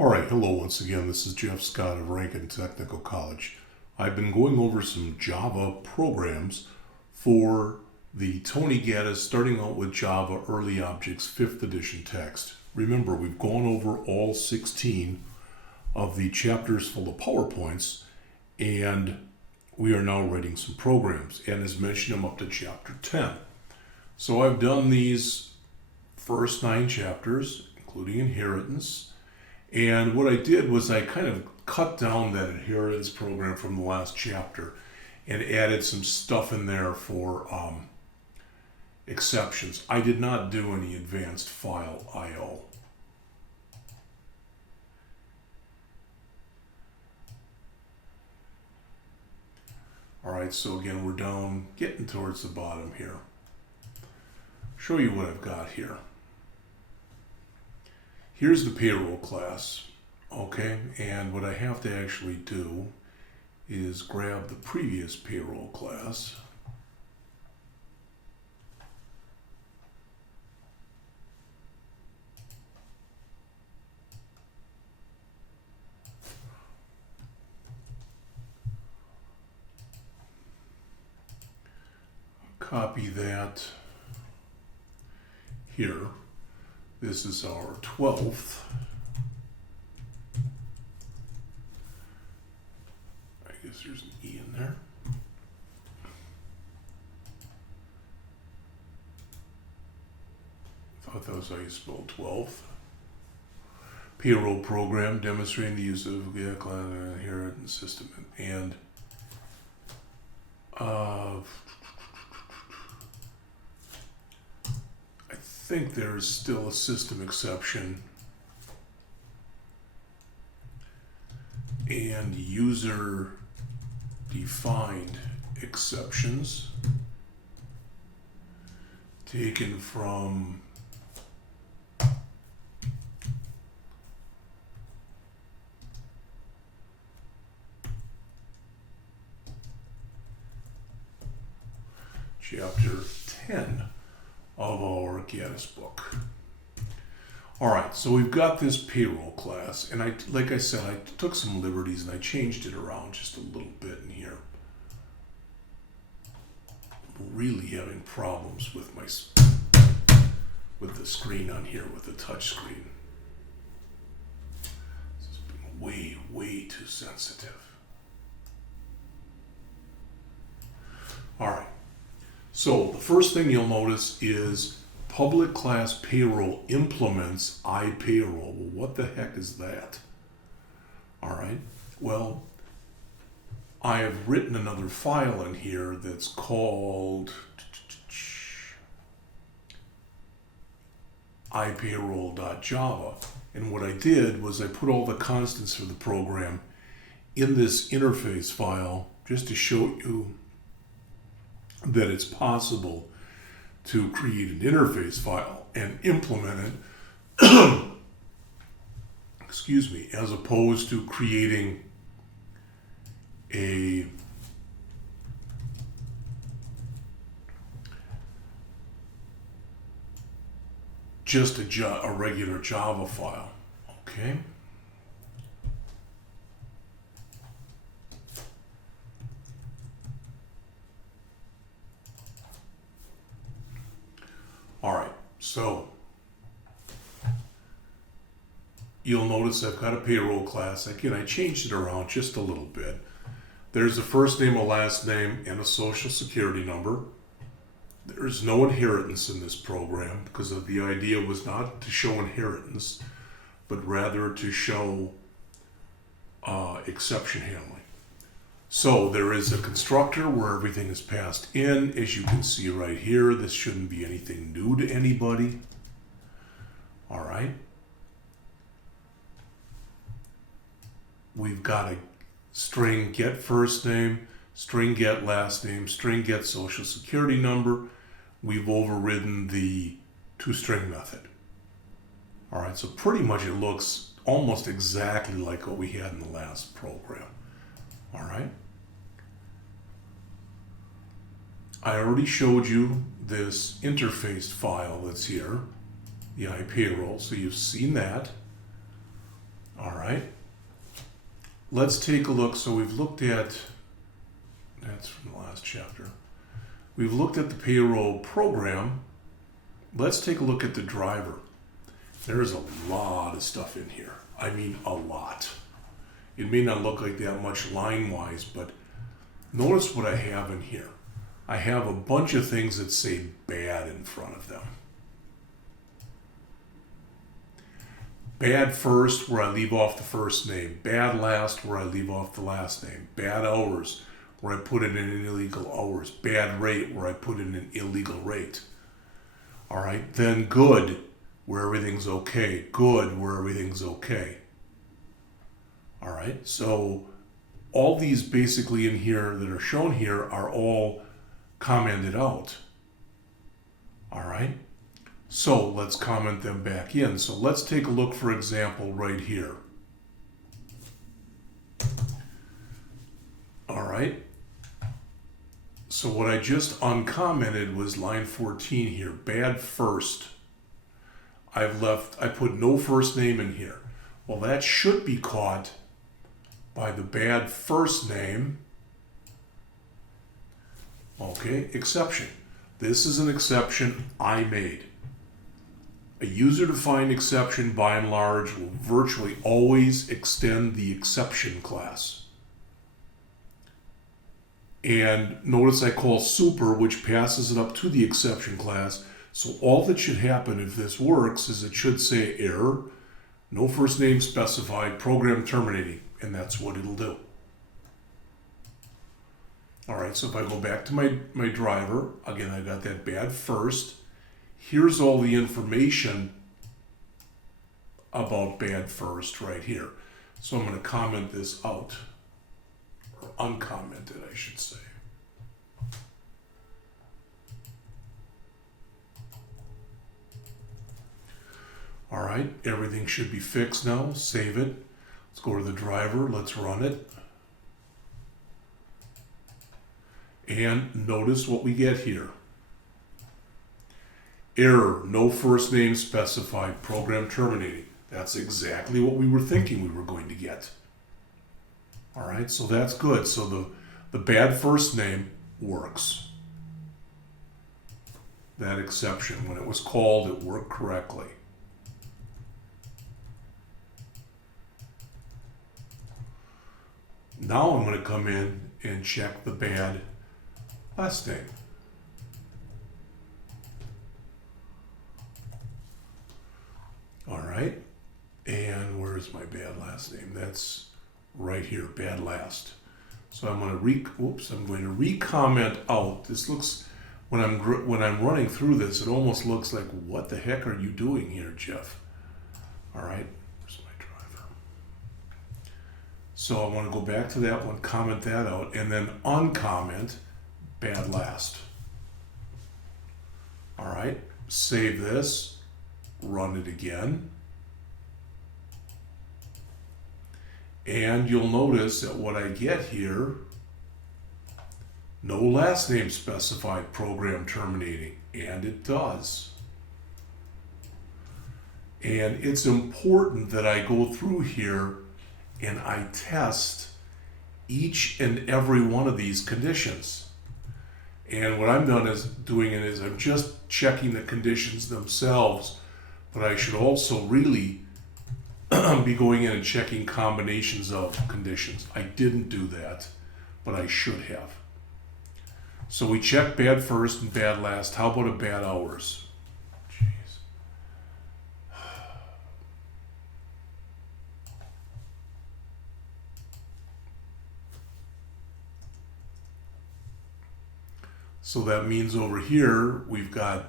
All right, hello once again. This is Jeff Scott of Rankin Technical College. I've been going over some Java programs for the Tony Gaddis starting out with Java Early Objects 5th edition text. Remember, we've gone over all 16 of the chapters full of PowerPoints, and we are now writing some programs. And as mentioned, I'm up to chapter 10. So I've done these first 9 chapters, including inheritance. And what I did was I kind of cut down that inheritance program from the last chapter and added some stuff in there for exceptions. I did not do any advanced file I/O. All right, so again, we're down, getting towards the bottom here. Show you what I've got here. Here's the payroll class, okay? And what I have to actually do is grab the previous payroll class. Copy that here. This is our 12th. I guess there's an E in there. Thought that was how you spell 12th. Payroll program demonstrating the use of the inheritance system. And I think there's still a system exception and user defined exceptions taken from chapter 10 of our Gaddis book. All right, so we've got this payroll class, and like I said, I took some liberties and I changed it around just a little bit in here. I'm really having problems with the screen on here, with the touch screen. This has been way too sensitive. All right. So the first thing you'll notice is public class payroll implements iPayroll. Well, what the heck is that? All right. Well, I have written another file in here that's called iPayroll.Java. And what I did was I put all the constants for the program in this interface file just to show you that it's possible to create an interface file and implement it, excuse me, as opposed to creating just a regular Java file, okay? All right, so you'll notice I've got a payroll class. Again, I changed it around just a little bit. There's a first name, a last name, and a social security number. There's no inheritance in this program because the idea was not to show inheritance, but rather to show exception handling. So there is a constructor where everything is passed in. As you can see right here, this shouldn't be anything new to anybody. All right. We've got a string get first name, string get last name, string get social security number. We've overridden the toString method. All right, so pretty much it looks almost exactly like what we had in the last program. All right. I already showed you this interface file that's here, the iPayroll, so you've seen that. All right. Let's take a look. So we've looked at, that's from the last chapter. We've looked at the payroll program. Let's take a look at the driver. There's a lot of stuff in here. I mean, a lot. It may not look like that much line-wise, but notice what I have in here. I have a bunch of things that say bad in front of them. Bad first, where I leave off the first name. Bad last, where I leave off the last name. Bad hours, where I put in an illegal hours. Bad rate, where I put in an illegal rate. All right, then good, where everything's okay. Good, where everything's okay. All right, so all these basically in here that are shown here are all commented out. All right. So let's comment them back in. So let's take a look, for example, right here. All right. So what I just uncommented was line 14 here, bad first. I put no first name in here. Well, that should be caught by the bad first name. Okay, exception. This is an exception I made. A user-defined exception, by and large, will virtually always extend the exception class. And notice I call super, which passes it up to the exception class. So all that should happen if this works is it should say error, no first name specified, program terminating, and that's what it'll do. All right, so if I go back to my driver, again, I got that bad first. Here's all the information about bad first right here. So I'm going to comment this out, or uncomment it, I should say. All right, everything should be fixed now. Save it. Let's go to the driver. Let's run it. And notice what we get here. Error, no first name specified, program terminating. That's exactly what we were thinking we were going to get. All right, so that's good. So the bad first name works. That exception, when it was called, it worked correctly. Now I'm going to come in and check the bad last name. All right, and where's my bad last name? That's right here, bad last. So I'm going to re-comment out. This looks, when I'm running through this, it almost looks like, what the heck are you doing here, Jeff? All right, where's my driver? So I want to go back to that one, comment that out, and then uncomment bad last. All right, save this. Run it again. And you'll notice that what I get here, no last name specified, program terminating, and it does. And it's important that I go through here and I test each and every one of these conditions. And what I'm doing is I'm just checking the conditions themselves. But I should also really be going in and checking combinations of conditions. I didn't do that, but I should have. So we checked bad first and bad last. How about a bad hours? Jeez. So that means over here we've got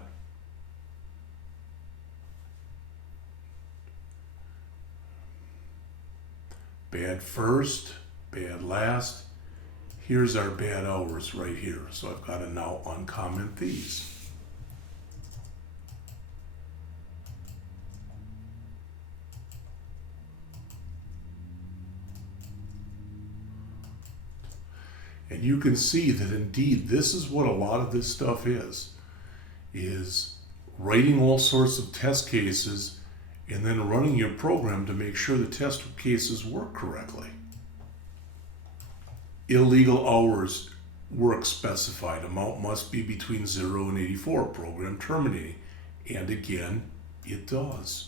bad first, bad last. Here's our bad hours right here. So I've got to now uncomment these. And you can see that indeed this is what a lot of this stuff is writing all sorts of test cases and then running your program to make sure the test cases work correctly. Illegal hours work specified. Amount must be between 0 and 84. Program terminating. And again, it does.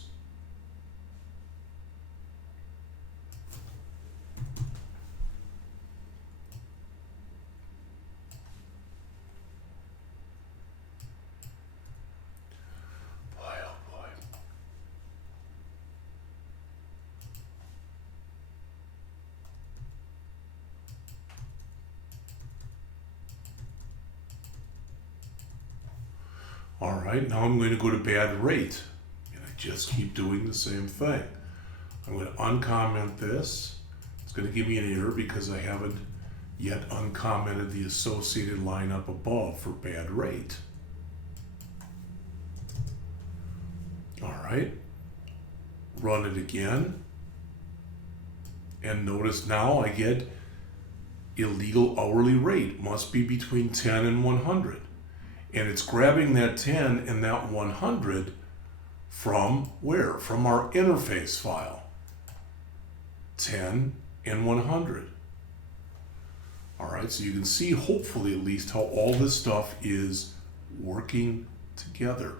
All right, now I'm going to go to bad rate, and I just keep doing the same thing. I'm going to uncomment this. It's going to give me an error because I haven't yet uncommented the associated line up above for bad rate. All right, run it again, and notice now I get illegal hourly rate must be between 10 and 100. And it's grabbing that 10 and that 100 from where? From our interface file. 10 and 100. All right, so you can see hopefully at least how all this stuff is working together.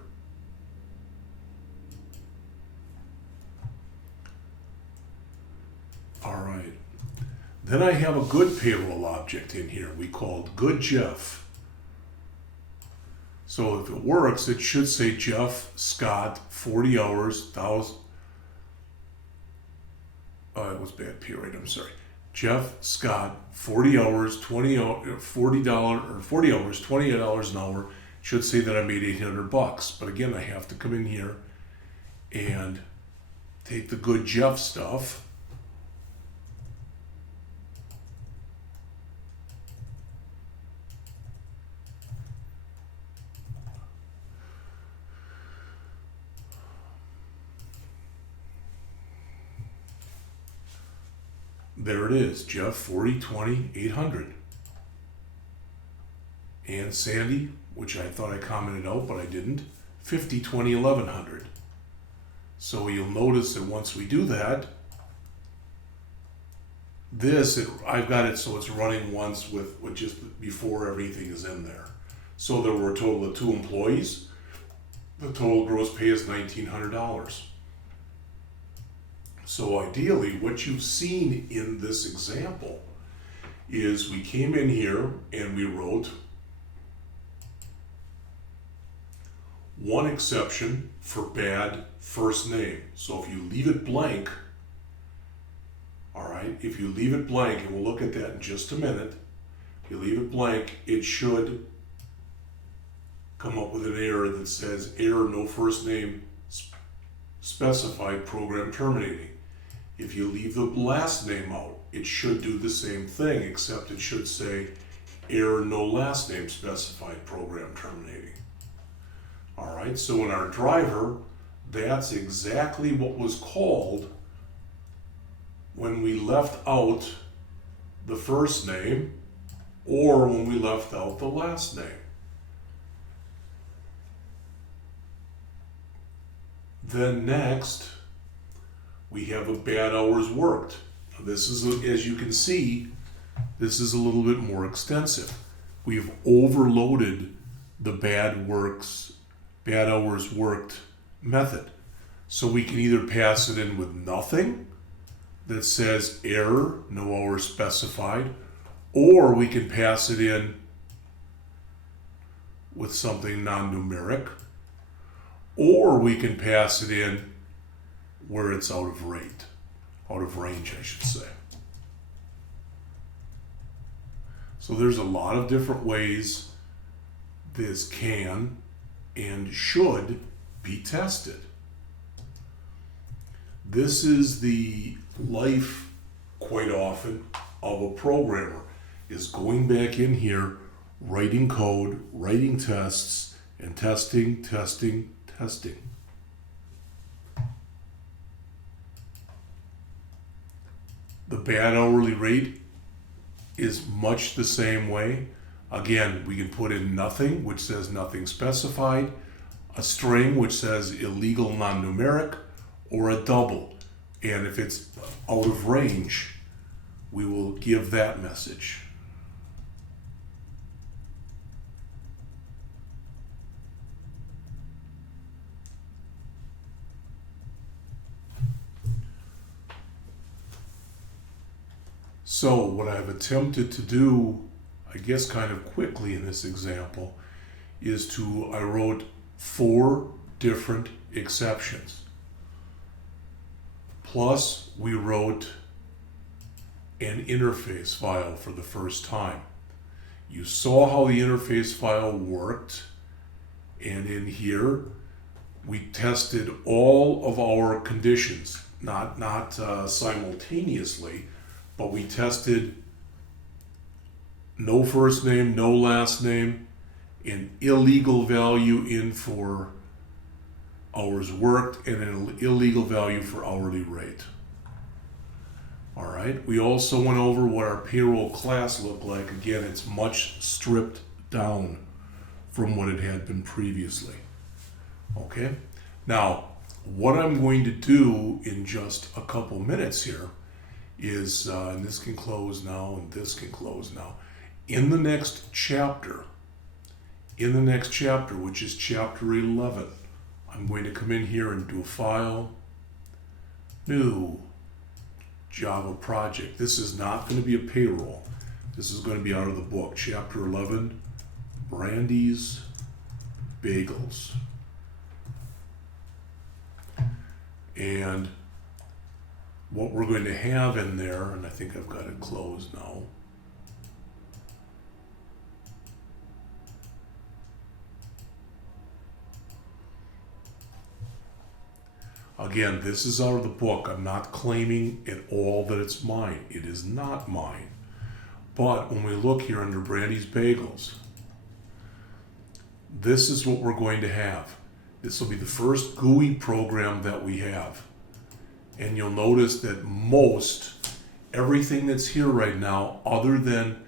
All right. Then I have a good payroll object in here we called good Jeff. So if it works, it should say Jeff Scott, 40 hours, 1,000. Oh, it was bad period. I'm sorry. Jeff Scott, 40 hours, $40 or 40 hours, $28 an hour. Should say that I made $800. But again, I have to come in here and take the good Jeff stuff. There it is, Jeff, 40, 20, 800. And Sandy, which I thought I commented out, but I didn't, 50, 20, 1100. So you'll notice that once we do that, I've got it so it's running once with just before everything is in there. So there were a total of 2 employees. The total gross pay is $1,900. So ideally, what you've seen in this example is we came in here and we wrote one exception for bad first name. So if you leave it blank, all right, if you leave it blank, and we'll look at that in just a minute, if you leave it blank, it should come up with an error that says error no first name specified, program terminating. If you leave the last name out, it should do the same thing, except it should say error no last name specified, program terminating. All right, so in our driver, that's exactly what was called when we left out the first name or when we left out the last name. Then next, we have a bad hours worked. Now this is, as you can see, this is a little bit more extensive. We've overloaded the bad hours worked method. So we can either pass it in with nothing that says error, no hours specified, or we can pass it in with something non-numeric, or we can pass it in where it's out of range, I should say. So there's a lot of different ways this can and should be tested. This is the life, quite often, of a programmer, is going back in here, writing code, writing tests, and testing. The bad hourly rate is much the same way. Again, we can put in nothing, which says nothing specified, a string which says illegal non-numeric, or a double. And if it's out of range, we will give that message. So what I've attempted to do, I guess kind of quickly in this example, is I wrote 4 different exceptions. Plus, we wrote an interface file for the first time. You saw how the interface file worked, and in here, we tested all of our conditions, not simultaneously, but we tested no first name, no last name, an illegal value in for hours worked, and an illegal value for hourly rate. All right, we also went over what our payroll class looked like. Again, it's much stripped down from what it had been previously. Okay, now what I'm going to do in just a couple minutes here is, and this can close now, and this can close now. In the next chapter, which is chapter 11, I'm going to come in here and do a file, new Java project. This is not going to be a payroll. This is going to be out of the book. Chapter 11, Brandy's Bagels. And what we're going to have in there, and I think I've got it closed now. Again, this is out of the book. I'm not claiming at all that it's mine. It is not mine. But when we look here under Brandy's Bagels, this is what we're going to have. This will be the first GUI program that we have. And you'll notice that everything that's here right now, other than